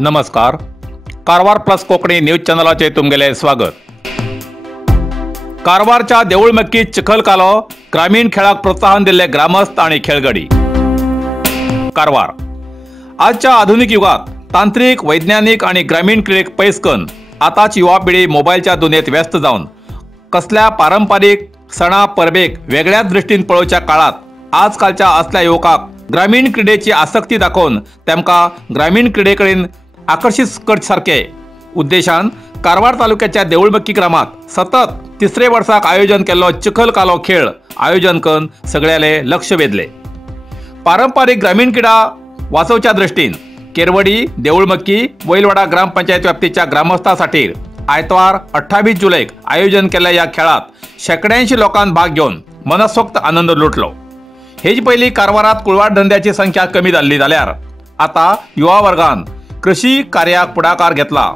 नमस्कार. Karwar plus Konkani news चॅनलाचे तुमगेले स्वागत. कारवारच्या देऊळ मक्की चिखल कालो ग्रामीण खेळाक प्रोत्साहन दिले ग्रामस्थ आणि खेळगडी. कारवार आजच्या आधुनिक युगात तांत्रिक, वैज्ञानिक आणि ग्रामीण क्रीडेक पैस करून आताची युवा पिढी मोबाईलच्या दुनियेत व्यस्त जाऊन कसल्या पारंपरिक सणा परबेक वेगळ्याच दृष्टीन पळोवच्या काळात आजकालच्या असल्या युवकाक ग्रामीण क्रीडेची आसक्ती दाखवून तेमका ग्रामीण क्रीडेकडेन आकर्षित करसारखे उद्देशान कारवार तालुक्याच्या देऊळमक्की ग्रामात सतत तिसरे वर्साक आयोजन केल्लो चिखल कालो खेळ आयोजन करून सगळ्याले लक्ष वेधले. पारंपरिक ग्रामीण क्रीडा वाचवच्या दृष्टीन केरवडी, देऊळमक्की, वैलवाडा ग्रामपंचायत व्याप्तीच्या ग्रामस्थांसाठी आयतवार 28 जुलैक आयोजन केल्ल्या या खेळात शेकड्यांशी लोकांनी भाग घेऊन मनसोक्त आनंद लुटलो. हेच पयलीं कारवारात कुळवाड धंद्याची संख्या कमी जाल्ली जाल्यार आता युवा वर्गान कृषी कार्याक पुढाकार घेतला.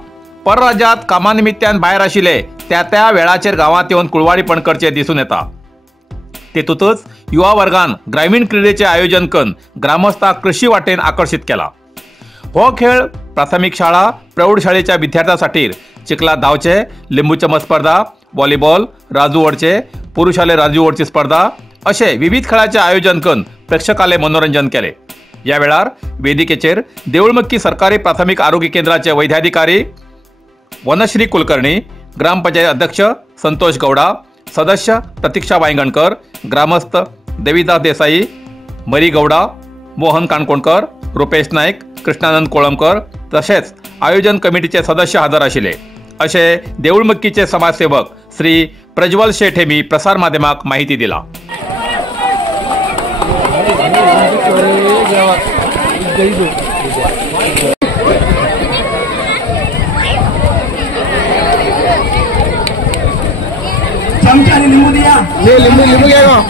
परराज्यात कामानिमित्यान भायर आशिल्ले त्या वेळाचेर गावात येवन कुळवाडीपण करचे दिसून येता. तेतूतच युवा वर्गान ग्रामीण क्रीडेचे आयोजन करून ग्रामस्थांक कृषी वाटेन आकर्षित केला. हो खेळ प्राथमिक शाळा, प्रौढ शाळेच्या विद्यार्थ्यांसाठी चिखलात धांवचे, लिंबू चमच स्पर्धा, व्हॉलीबॉल, राजू ओडचे, पुरुषाले राजू ओडची स्पर्धा असे विविध खेळाचे आयोजन करून प्रेक्षकाले मनोरंजन केले. या वेळार वेदिकेचेर देऊळमक्की सरकारी प्राथमिक आरोग्य केंद्राचे वैद्याधिकारी वनश्री कुलकर्णी, ग्रामपंचायत अध्यक्ष संतोष गौडा, सदस्य प्रतीक्षा वांयगणकर, ग्रामस्थ देविदास देसाई, मरी गौडा, मोहन काणकोणकर, रुपेश नाईक, कृष्णानंद कोळंबकर तसेच आयोजन कमिटीचे सदस्य हजर आशिल्ले असे देऊळमक्कीचे समाजसेवक श्री प्रज्वल शेठ हेमी प्रसार माध्यमाक माहिती दिला. चमचा आणि लिंबू दिया. लिंबू घ्या का?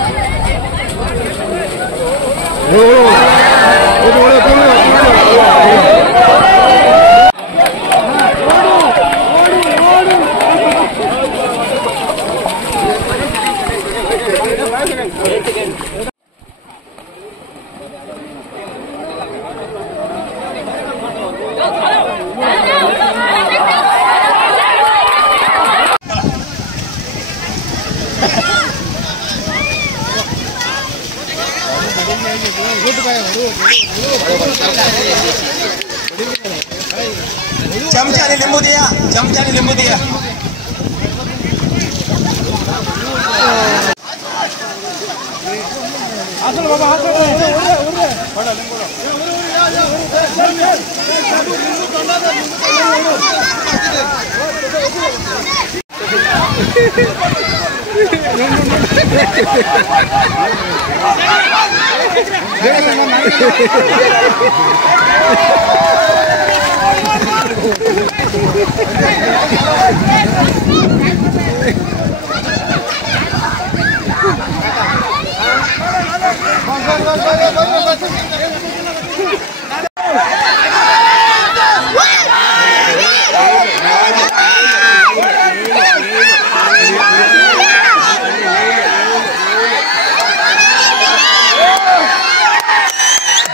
चमचा आणि लिंबू दिया. चमचा आणि लिंबू दिया. असं बाबा हात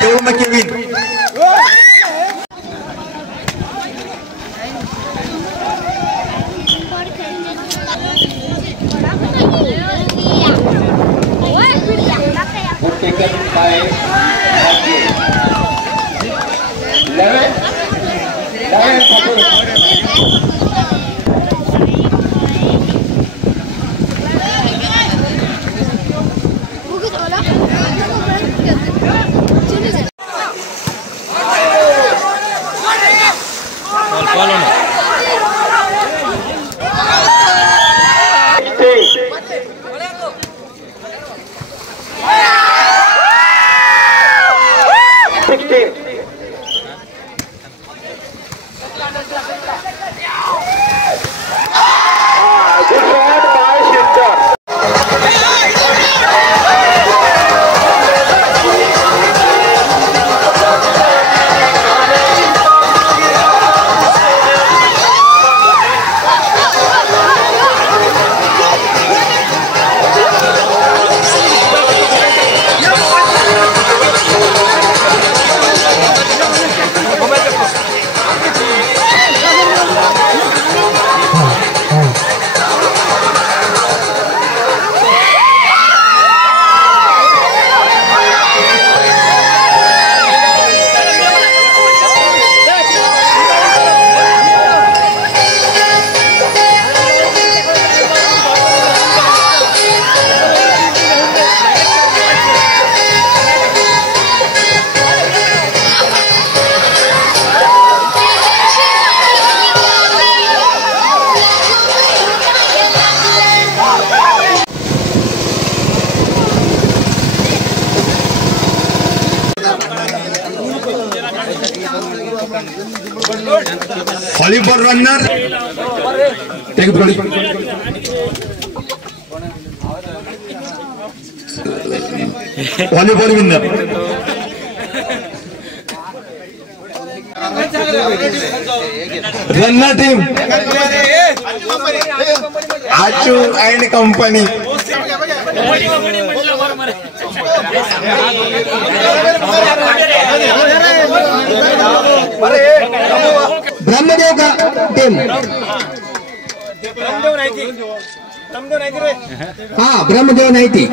Deulmakki win. Volleyball runner volleyball winner runner team Achu and company Brahmadev का टीम हाँ ब्रह्मदेव नाही ती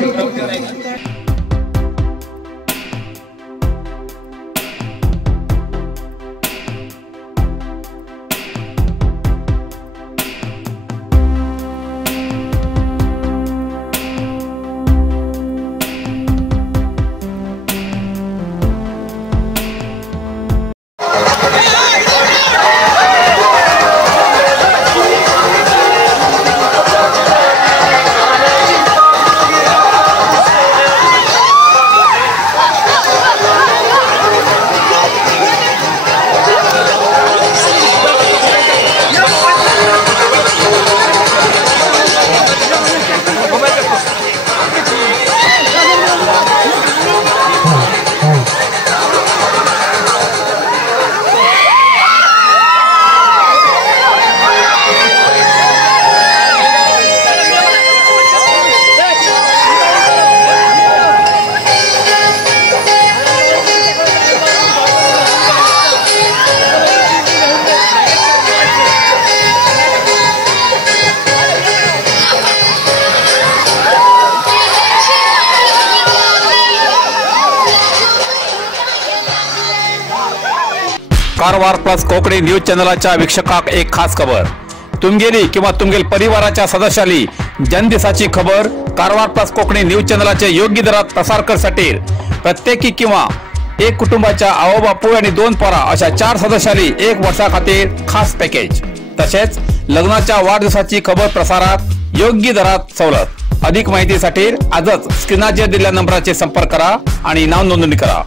कारवार प्लस कोकणी न्यूज चॅनलच्या वीक्षकाक एक खास खबर. तुमगेली किंवा तुमगेल परिवाराच्या सदस्याली जनदिसाची खबर कारवार प्लस कोकणी न्यूज चॅनलचे योग्य दरात प्रसार करण्यासाठी प्रत्येकी किंवा एक कुटुंबाच्या आओ बापू आणि 2 पोरा अशा 4 सदस्याली 1 वर्षा खातीर खास पॅकेज. तसेच लग्नाच्या वाढदिवसाची खबर प्रसारात योग्य दरात सवलत. अधिक माहितीसाठी आजच स्क्रीनावर दिलेल्या नंबराचे संपर्क करा आणि नाव नोंदणी करा.